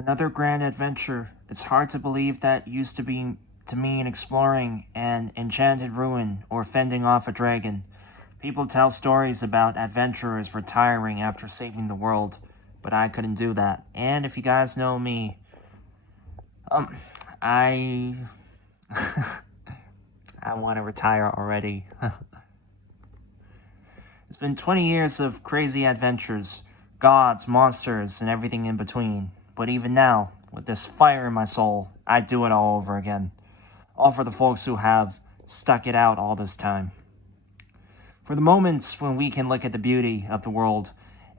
Another grand adventure. It's hard to believe that used to mean exploring an enchanted ruin or fending off a dragon. People tell stories about adventurers retiring after saving the world, but I couldn't do that. And if you guys know me, I I want to retire already. It's been 20 years of crazy adventures, gods, monsters, and everything in between. But even now, with this fire in my soul, I'd do it all over again. All for the folks who have stuck it out all this time. For the moments when we can look at the beauty of the world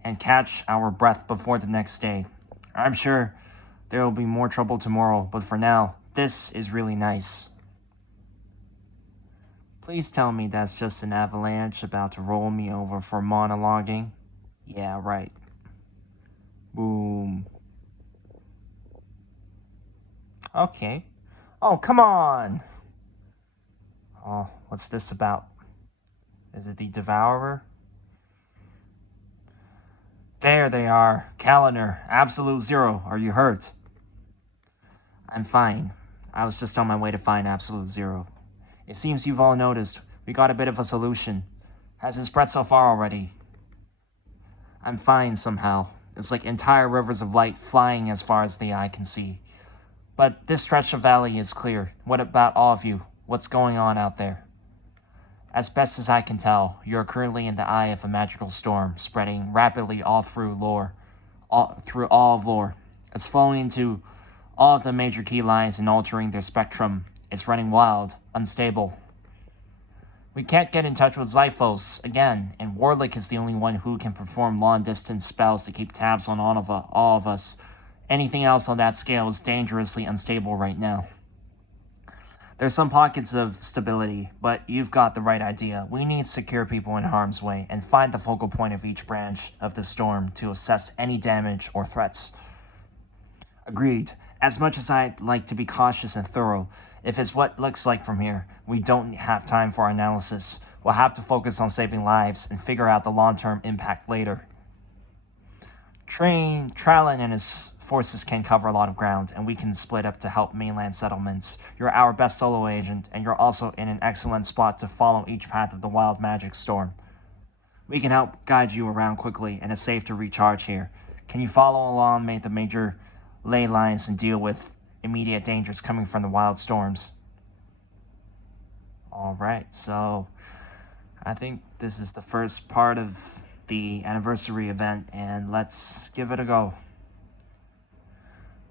and catch our breath before the next day. I'm sure there will be more trouble tomorrow, but for now, this is really nice. Please tell me that's just an avalanche about to roll me over for monologuing. Yeah, right. Boom. Okay. Oh, come on! Oh, what's this about? Is it the Devourer? There they are. Calendar. Absolute Zero. Are you hurt? I'm fine. I was just on my way to find Absolute Zero. It seems you've all noticed. We got a bit of a solution. Has it spread so far already? I'm fine somehow. It's like entire rivers of light flying as far as the eye can see. But this stretch of valley is clear. What about all of you? What's going on out there? As best as I can tell, you are currently in the eye of a magical storm, spreading rapidly all through all of lore. It's flowing into all of the major key lines and altering their spectrum. It's running wild, unstable. We can't get in touch with Zyphos again, and Warlick is the only one who can perform long-distance spells to keep tabs on all of us. Anything else on that scale is dangerously unstable right now. There's some pockets of stability, but you've got the right idea. We need secure people in harm's way and find the focal point of each branch of the storm to assess any damage or threats. Agreed. As much as I'd like to be cautious and thorough, if it's what looks like from here, we don't have time for analysis. We'll have to focus on saving lives and figure out the long-term impact later. Trallin and his forces can cover a lot of ground, and we can split up to help mainland settlements. You're our best solo agent, and you're also in an excellent spot to follow each path of the wild magic storm. We can help guide you around quickly, and it's safe to recharge here. Can you follow along the major ley lines and deal with immediate dangers coming from the wild storms? Alright, so I think this is the first part of the anniversary event, and let's give it a go.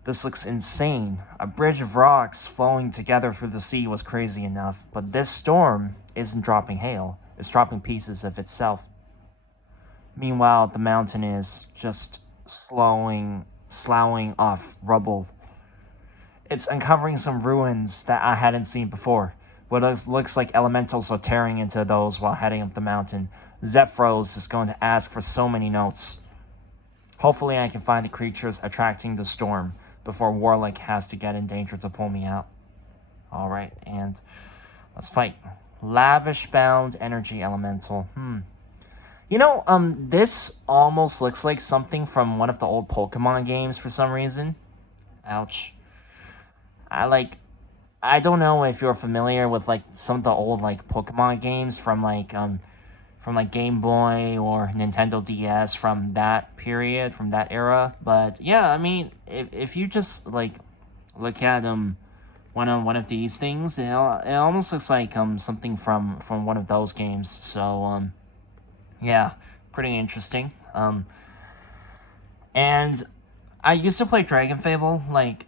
This looks insane. A bridge of rocks flowing together through the sea was crazy enough, but this storm isn't dropping hail, it's dropping pieces of itself. Meanwhile, the mountain is just sloughing off rubble. It's uncovering some ruins that I hadn't seen before. What looks like elementals are tearing into those while heading up the mountain. Zephyros is going to ask for so many notes. Hopefully I can find the creatures attracting the storm before Warlick has to get in danger to pull me out. Alright, and let's fight. Lavish-bound energy elemental. You know, this almost looks like something from one of the old Pokemon games for some reason. Ouch. I don't know if you're familiar with, like, some of the old, like, Pokemon games from Game Boy or Nintendo DS from that period, from that era. But, yeah, I mean, if you just, like, look at, one of these things, it almost looks like, something from one of those games. So, yeah, pretty interesting. And I used to play Dragon Fable, like,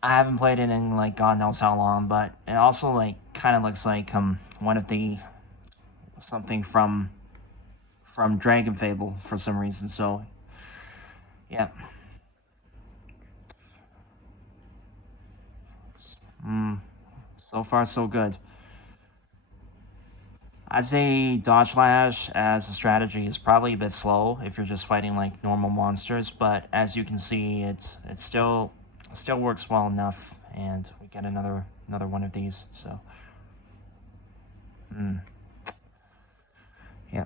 I haven't played it in, like, God knows how long, but it also, like, kind of looks like, one of the, something from Dragon Fable for some reason, so, yeah. So far, so good. I'd say Dodgelash as a strategy is probably a bit slow if you're just fighting, like, normal monsters, but as you can see, it still works well enough, and we get another one of these, so. Yeah.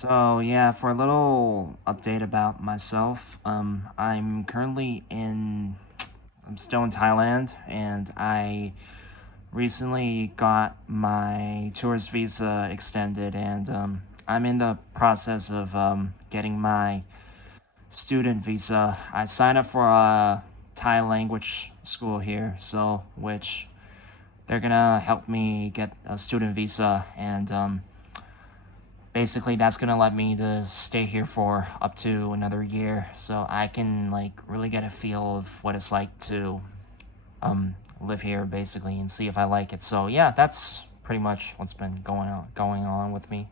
So yeah, for a little update about myself, I'm currently I'm still in Thailand, and I recently got my tourist visa extended, and I'm in the process of getting my student visa. I signed up for a Thai language school here, so which they're gonna help me get a student visa, and basically that's gonna let me to stay here for up to another year, so I can like really get a feel of what it's like to live here basically and see if I like it. So yeah, that's pretty much what's been going on with me.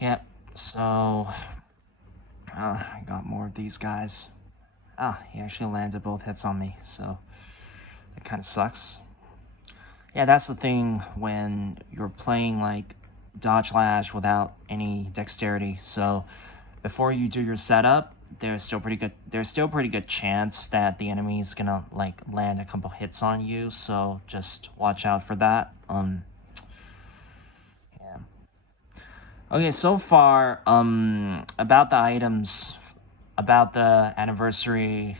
Yeah. So I got more of these guys. He actually landed both hits on me, so it kind of sucks. Yeah, that's the thing when you're playing like Dodgelash without any dexterity. So before you do your setup, there's still pretty good chance that the enemy is gonna like land a couple hits on you. So just watch out for that. Yeah. Okay, so far, about the items, about the anniversary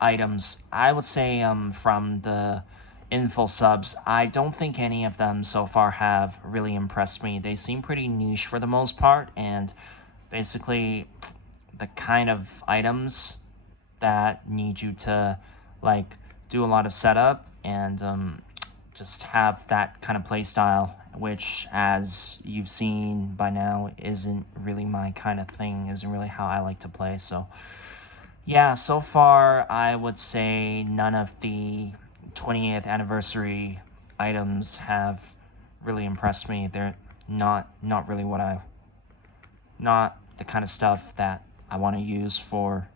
items, I would say from the info subs, I don't think any of them so far have really impressed me. They seem pretty niche for the most part, and basically the kind of items that need you to like do a lot of setup and just have that kind of play style, which, as you've seen by now, isn't really my kind of thing, isn't really how I like to play. So yeah, so far I would say none of the 20th anniversary items have really impressed me. They're not really not the kind of stuff that I want to use for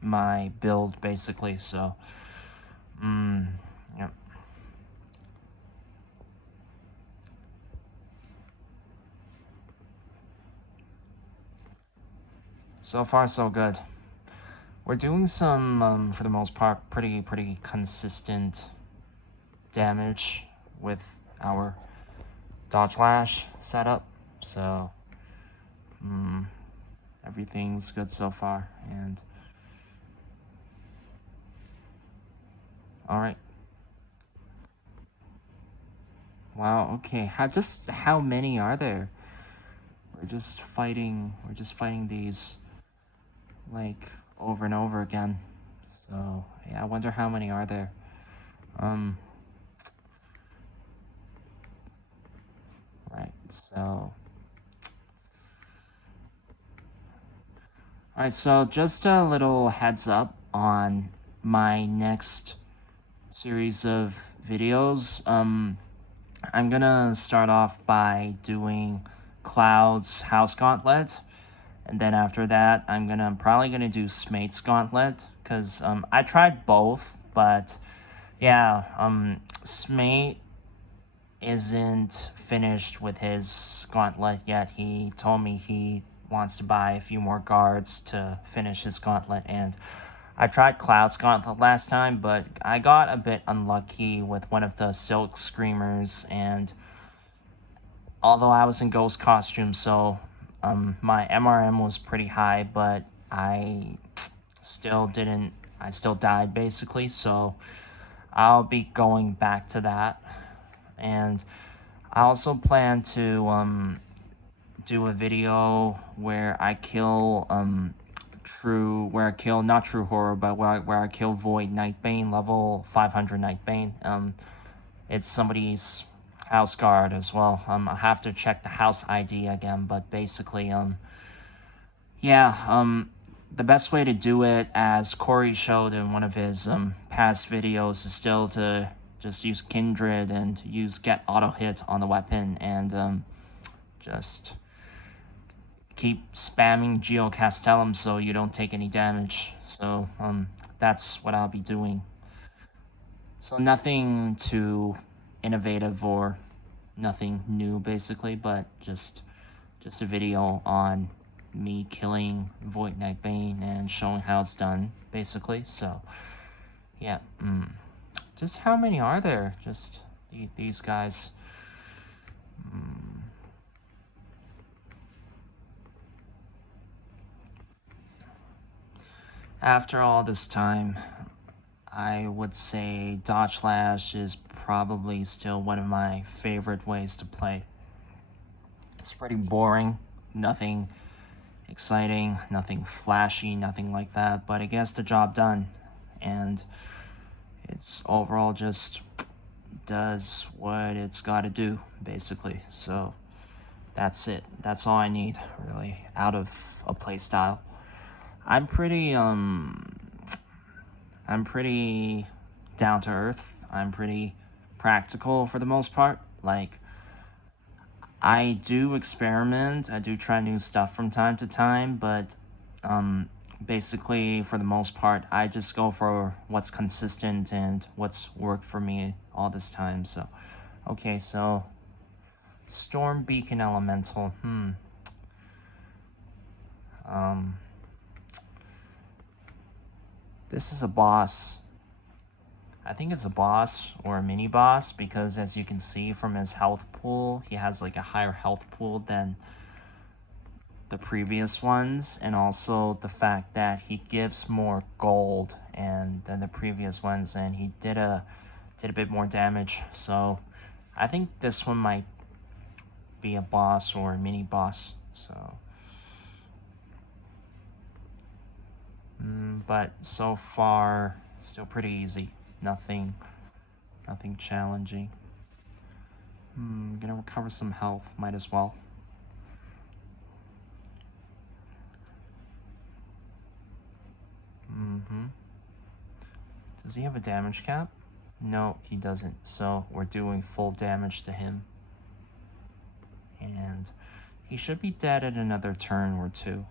my build basically. So yeah. So far so good. We're doing some for the most part pretty consistent damage with our Dodgelash setup. So everything's good so far. And all right. Wow. Okay. How many are there? We're just fighting these like over and over again. So yeah, I wonder how many are there. Right. So all right. So just a little heads up on my next series of videos. I'm gonna start off by doing Cloud's House Gauntlet, and then after that, probably gonna do Smate's Gauntlet, because I tried both, but yeah, Smate isn't finished with his gauntlet yet. He told me he wants to buy a few more guards to finish his gauntlet, and I tried Cloud's Gauntlet last time, but I got a bit unlucky with one of the Silk Screamers, and although I was in Ghost costume, so my MRM was pretty high, but I still died basically, so I'll be going back to that. And I also plan to do a video where I kill not True Horror, but where I kill Void Nightbane, level 500 Nightbane. It's somebody's house guard as well. I have to check the house ID again, but basically, yeah, the best way to do it, as Korri showed in one of his past videos, is still to just use Kindred and use get auto hit on the weapon, and just keep spamming Geocastellum so you don't take any damage. So that's what I'll be doing. So nothing too innovative or nothing new basically, but just a video on me killing Void Nightbane and showing how it's done basically. So yeah, just how many are there? Just these guys. After all this time, I would say Dodgelash is probably still one of my favorite ways to play. It's pretty boring, nothing exciting, nothing flashy, nothing like that, but it gets the job done, and it's overall just does what it's got to do, basically. So that's it. That's all I need, really, out of a playstyle. I'm pretty down to earth. I'm pretty practical for the most part. Like, I do experiment, I do try new stuff from time to time, but basically, for the most part, I just go for what's consistent and what's worked for me all this time. So, okay, so Storm Beacon Elemental. This is a boss. I think it's a boss or a mini boss because, as you can see from his health pool, he has like a higher health pool than the previous ones, and also the fact that he gives more gold than the previous ones, and he did a bit more damage. So I think this one might be a boss or a mini boss. So but so far still pretty easy. Nothing challenging. Gonna recover some health, might as well. Does he have a damage cap? No, he doesn't. So we're doing full damage to him. And he should be dead in another turn or two.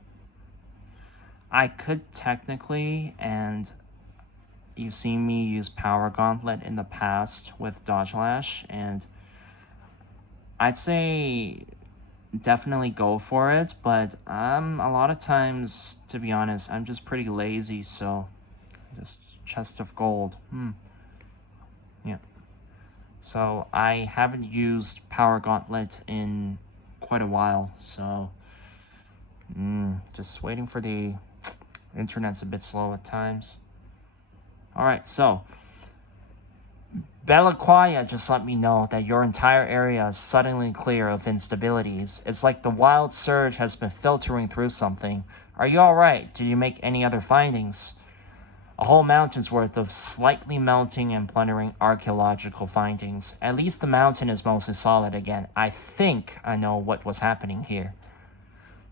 I could technically, and you've seen me use Power Gauntlet in the past with Dodgelash, and I'd say definitely go for it, but a lot of times, to be honest, I'm just pretty lazy, so just chest of gold. Yeah. So I haven't used Power Gauntlet in quite a while, so just waiting for the internet's a bit slow at times. Alright, so Belaquia just let me know that your entire area is suddenly clear of instabilities. It's like the wild surge has been filtering through something. Are you alright? Did you make any other findings? A whole mountain's worth of slightly melting and plundering archaeological findings. At least the mountain is mostly solid again. I think I know what was happening here.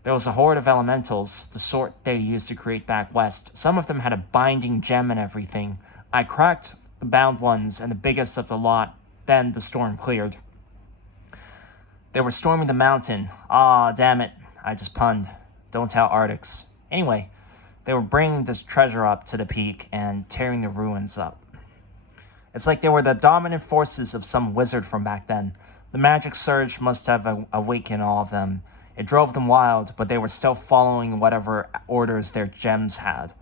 There was a horde of elementals, the sort they used to create back west. Some of them had a binding gem and everything. I cracked the bound ones and the biggest of the lot. Then the storm cleared. They were storming the mountain. Ah, damn it. I just punned. Don't tell Arctics. Anyway, they were bringing this treasure up to the peak and tearing the ruins up. It's like they were the dominant forces of some wizard from back then. The magic surge must have awakened all of them. It drove them wild, but they were still following whatever orders their gems had.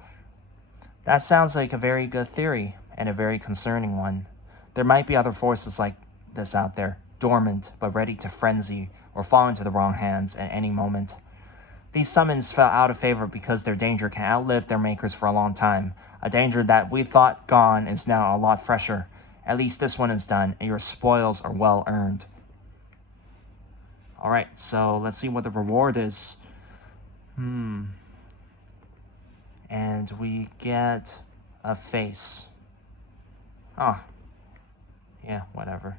That sounds like a very good theory, and a very concerning one. There might be other forces like this out there, dormant, but ready to frenzy, or fall into the wrong hands at any moment. These summons fell out of favor because their danger can outlive their makers for a long time. A danger that we thought gone is now a lot fresher. At least this one is done, and your spoils are well earned. Alright, so let's see what the reward is. And we get a face. Oh. Yeah, whatever.